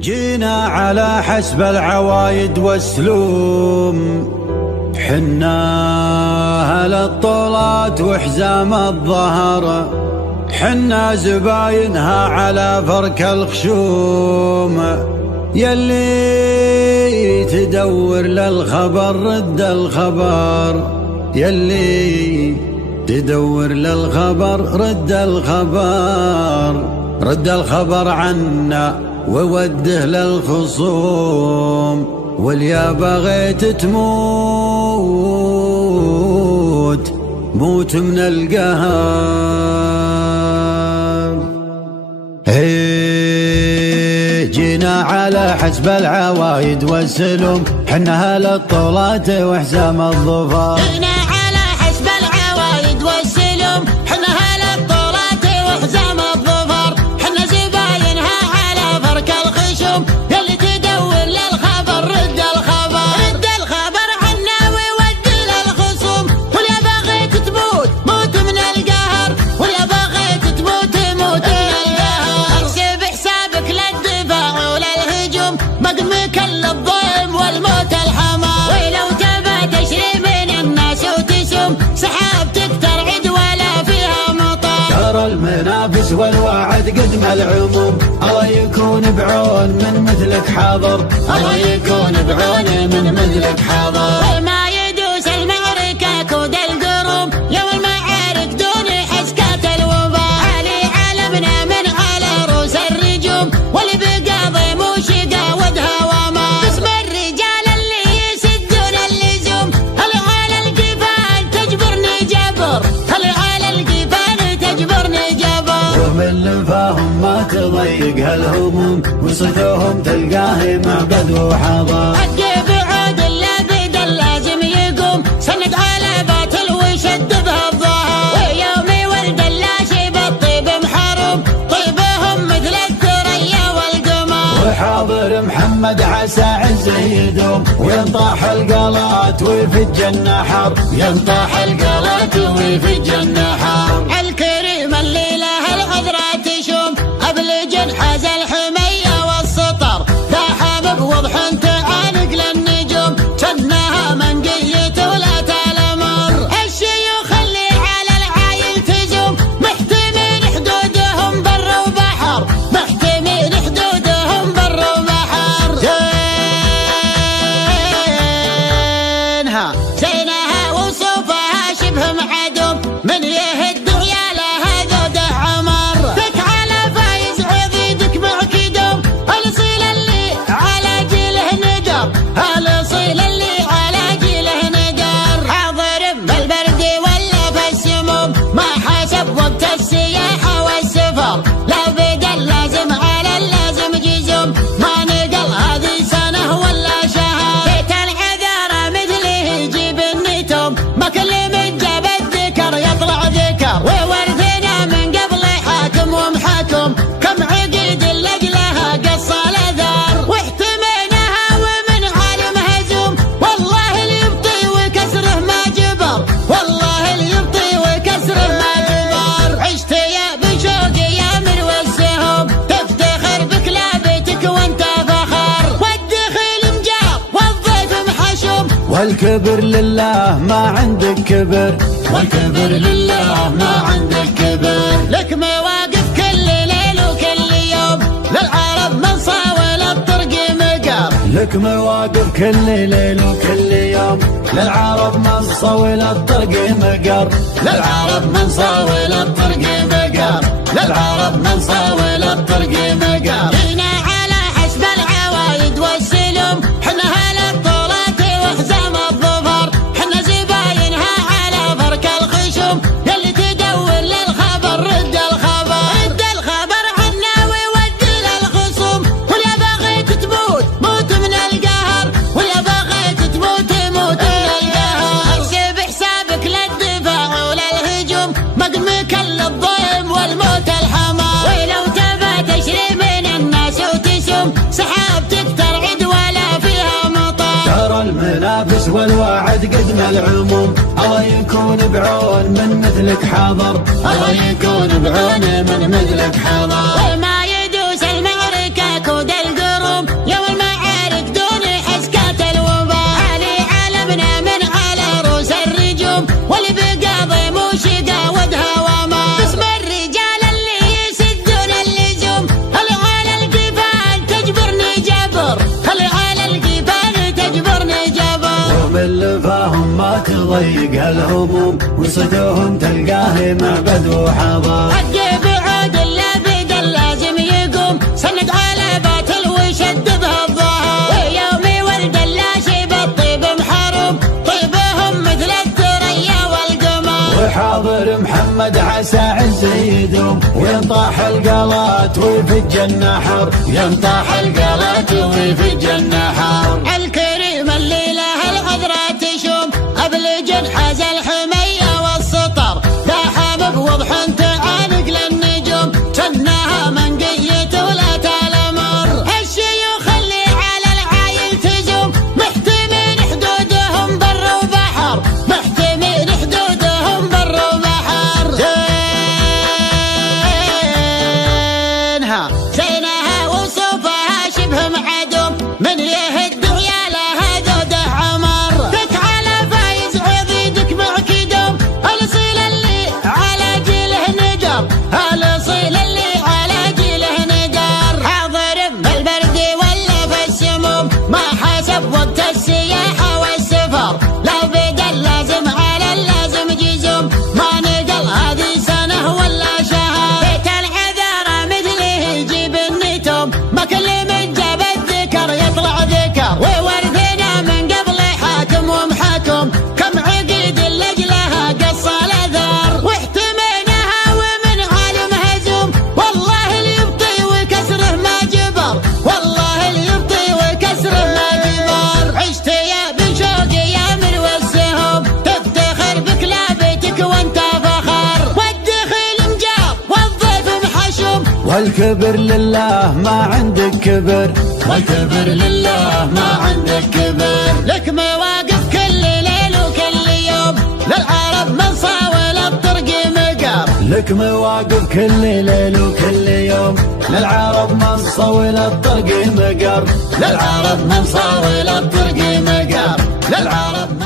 جينا على حسب العوايد والسلوم، حنا أهل الطولات وحزام الظهر، حنا زباينها على فرك الخشوم. يلي تدور للخبر رد الخبر، يلي تدور للخبر رد الخبر، رد الخبر عنا ووده للخصوم. واليا بغيت تموت موت من القهر. جينا على حسب العوايد والسلوم، حنا أهل الطولات وحزام الظفر. جينا على حسب العوايد والسلوم، حنا أهل الطولات وحزام الظفر، حنا زباينها على فرك الخشوم. يلي تدور للخبر رد الخبر، رد الخبر عنا وودي للخصوم. واليا بغيت تموت موت من القهر، واليا بغيت تموت موت من القهر. احسب حسابك للدفاع وللهجوم، مقمك للظلم والموت الحمار. ولو تبى تشري من الناس وتسوم، سحابتك ترعد ولا فيها مطر. ترى المنافس والوعد قدم العموم، الله يكون بعون من مثلك حاضر، الله يكون بعون من مثلك حاضر. وما يدوس المعركة كود القروم، يوم المعارك دون حسكات الوباء. علي علمنا من على رؤوس الرجوم، واللي بقاضي موشقة ودها وما. باسم الرجال اللي يسدون اللزوم، هل على الجبال تجبرني جبر، هل على الجبال تجبرني جبر. ومن لفاهم ما تضيق هالهموم، وصيتهم تلقاه معبد وحضر. حق بعود اللابد اللازم يقوم، سند على باطل وشد بها الظهر. ويومي ولد اللاشي بالطيب محروم، طيبهم مثل الثريا والقمر. وحاضر محمد عسى عزه يدوم، وينطاح القلات ويفج النحر، ينطاح القلات ويفج النحر. الكريم اللي له العذرة تشوم، أبلج حاز الحمية والسطر. لاحم بوضح تعانق للنجوم، جنها منقية ولا تلمر. الشيوخ اللي على العايل تزوم، محتمين حدودهم بر وبحر، محتمين حدودهم بر وبحر. زينها وصوفها شبه معدوم، من يهد عيالها ذوده عمر. ذك على فايز عضيدك معك دوم، الاصيل اللي على جيله ندر، الاصيل اللي على جيله ندر. حاضر بالبرد ولا بالسموم، ما حسب وقت السياحة والسفر. لا بدل لازم على اللازم جزوم، ما نقل هذه سنة ولا شهر. بيت العذارى مثله يجيب النتوم، ما كل من جاب الذكر يطلع ذكر. وورثنا من قبل حاكم ومحاكم، كم عقيد لقلها قص الاثار. واحتميناها ومن عالم هزوم، والله اللي يبطي وكسره ما جبر، والله اللي يبطي وكسره ما جبر. عشت يا بشوق يا مروى السهوم، تفتخر بكلابتك وانت فخر. والدخيل مجار والضيف محشوم، والكبر لله ما عندك كبر، والكبر لله ما عندك كبر. لك مواقف كل ليل وكل يوم، للعرب من صاول الطرق مقر. لك مواقف كل ليل وكل يوم، للعرب من صول الطرق مقر، للعرب من صاول الطرق مقر، للعرب من صاول الطرق مقر. جينا على حسب العوايد والسلوم، حنا أهل الطولات وحزام الظفر، حنا زباينها على فرك الخشوم. يلي تدور للخبر رد الخبر، رد الخبر عنا وودي للخصوم. واليا بغيت تموت موت من القهر، واليا بغيت تموت موت من القهر. احسب حسابك للدفاع وللهجوم، مقمك للظلم والموت الحمار. ولو تبى تشري من الناس وتسوم، سحابتك ترعد ولا فيها مطر. ترى المنافس والوعد قدم العموم، الله يكون بعون من مثلك حاضر، الله يكون بعون من مثلك حاضر. وما يدوس المعركة كود القروم، وعفاهم ما تضيق هالهموم، وصدوهم تلقاه معبد وحضر. حق بعود اللابد لازم يقوم، سند على باطل وشد بها الظهر، ويومي ولد اللاشي بالطيب محروم، طيبهم مثل الثريا والقمر. وحاضر محمد عسى عز يدوم، وينطاح القلات ويفج النحر، ينطاح القلات ويفج النحر. الكريم اللي له العذرات تشوم، ابلج حاز الحمية والسطر، لا حابب وضح تعانق للنجوم، جناها منقية ولا تلمر. الشيوخ اللي على العايل تزوم، محتمين حدودهم بر وبحر، محتمين حدودهم بر وبحر. زينها وصوفها شبه معدوم، من يهد عيالها ذوده عمر. دك على فايز عضيدك معكدوم، الاصيل اللي على جيله ندر، الاصيل اللي على جيله ندر. حاضر بالبرد ولا في السموم، ما حسب وقت السياحة والسفر، لو بدل لازم على اللازم جزوم، ما نقل هذه سنة ولا شهر. بيت العذارى مثله يجيب النتوم، ما كل من جاب الذكر يطلع ذكر، وورثنا من قبل حاكم ومحاكم، كم عقيد لأجلها قص الأثر. واحتميناها ومن عالم هزوم، والله اللي يبطي وكسره ما جبر، والله اللي يبطي وكسره ما جبر. عشت يا بن شوقي يا من والسهم، تفتخر بكلابتك وانت فخر، والدخيل مجاب والضيف محشوم، والكبر لله ما عندك كبر، والكبر لله ما عندك كبر. لك مواقف كل ليل وكل يوم، للعرب من صاول الطرق مقر، لك مواقف كل ليل وكل يوم، للعرب من صول الطرق مقر، للعرب من صاول الطرق مقر، للعرب